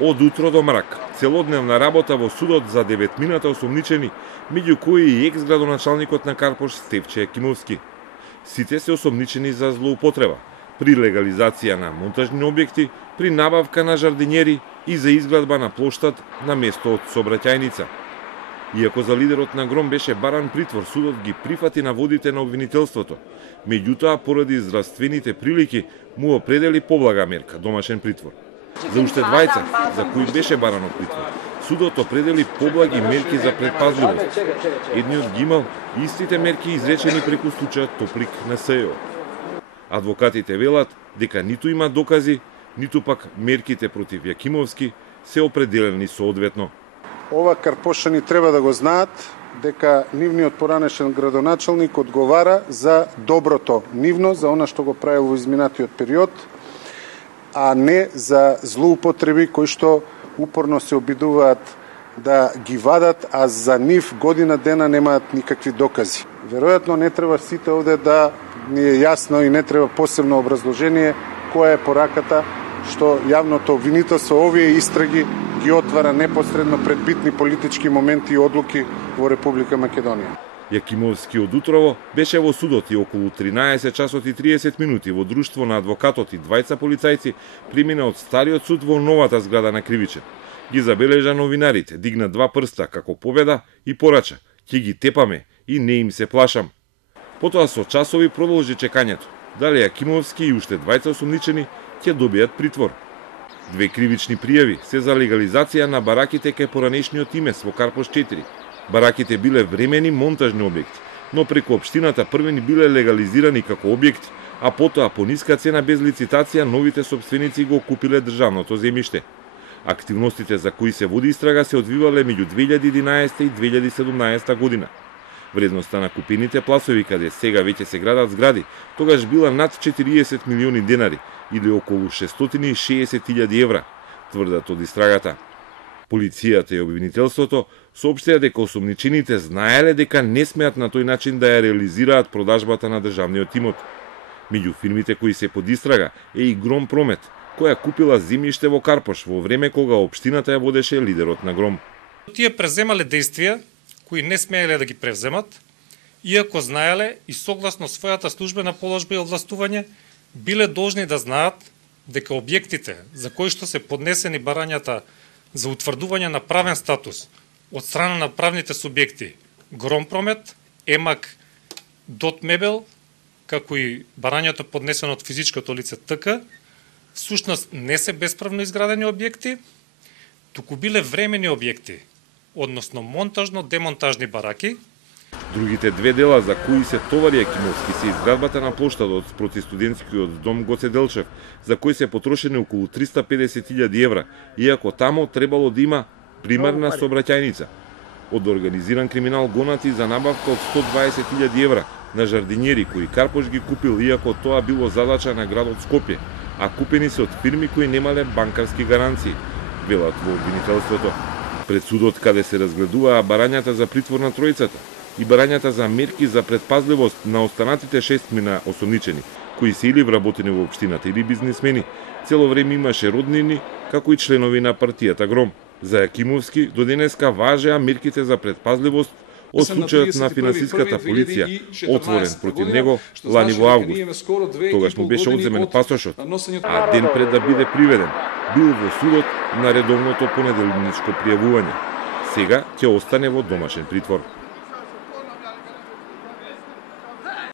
Од утро до мрак, целодневна работа во судот за 9 осомничени, меѓу кои и екс-градоначалникот на Карпош Стефче Јакимовски. Сите се осомничени за злоупотреба при легализација на монтажни објекти, при набавка на жардинјери и за изградба на плоштад на место од сообраќајница. Иако за лидерот на Гром беше баран притвор, судот ги прифати наводите на обвинителството. Меѓутоа, поради здравствените прилики, му определи поблага мерка, домашен притвор. За уште двајца, за кои беше барано притвор, судот определи поблаги мерки за предпазливост. Едниот ги имал истите мерки изречени преку случајот Топлик на СЕО. Адвокатите велат дека ниту има докази, ниту пак мерките против Јакимовски се определени соодветно. Ова карпошани треба да го знаат дека нивниот поранешен градоначалник одговара за доброто нивно, за она што го правил во изминатиот период, а не за злоупотреби кои што упорно се обидуваат да ги вадат, а за нив година дена немаат никакви докази. Веројатно не треба сите овде да ни е јасно и не треба посебно образложение која е пораката што јавното обвинителство овие истраги ги отвара непосредно пред битни политички моменти и одлуки во Република Македонија. Јакимовски од утрово беше во судот и околу 13 часот и 30 минути во друштво на адвокатот и двајца полицајци премина од стариот суд во новата зграда на Кривиче. Ги забележа новинарите, дигна два прста како победа и порача: "Ќе ги тепаме и не им се плашам." Потоа со часови продолжи чекањето. Дали Јакимовски и уште двајца осомничени ќе добијат притвор. Две кривични пријави се за легализација на бараките кај поранешниот Имес во Карпош 4. Бараките биле времени монтажни објекти, но преку општината првени биле легализирани како објекти, а потоа по ниска цена без лицитација новите собственици го купиле државното земјиште. Активностите за кои се води истрага се одвивале меѓу 2011 и 2017 година. Вредноста на купените пласови каде сега веќе се градат згради, тогаш била над 40 милиони денари или околу 660.000 евра, тврдат од истрагата. Полицијата и обвинителството соопштија дека осомничените знаеле дека не смеат на тој начин да ја реализираат продажбата на државниот имот. Меѓу фирмите кои се под истрага е и Гром Промет, која купила земјиште во Карпош во време кога општината ја водеше лидерот на Гром. Тие преземале действија кои не смееле да ги превземат, иако знаеле и согласно својата службена положба и овластување, биле должни да знаат дека објектите за кои што се поднесени барањата за утврдување на правен статус од страна на правните субјекти Гром Промет, Емак, Дот Мебел, како и барањето поднесено од физичкото лице ТК, всушност не се бесправно изградени објекти, туку биле времени објекти, односно монтажно-демонтажни бараки. Другите две дела за кои се товари Јакимовски се изградбата на плоштадот спроти студентскиот дом Гоце Делчев, за кој се потрошени околу 350.000 евра, иако тамо требало да има примарна сообраќајница. Од организиран криминал гонати за набавка од 120.000 евра на жардинјери кои Карпош ги купил, иако тоа било задача на градот Скопје, а купени се од фирми кои немале банкарски гаранции, велат во обвинителството. Пред судот каде се разгледуваа барањата за притвор на тројцата и барањата за мерки за предпазливост на останатите 6 осомничени, кои се или вработени во општината или бизнисмени, цело време имаше роднини, како и членови на партијата Гром. За Јакимовски до денеска важеа мерките за предпазливост од случајот на финансиската полиција, отворен против него лани во август. Тогаш му беше одземен пасошот, а ден пред да биде приведен, бил во судот на редовното понеделничко пријавување. Сега ќе остане во домашен притвор.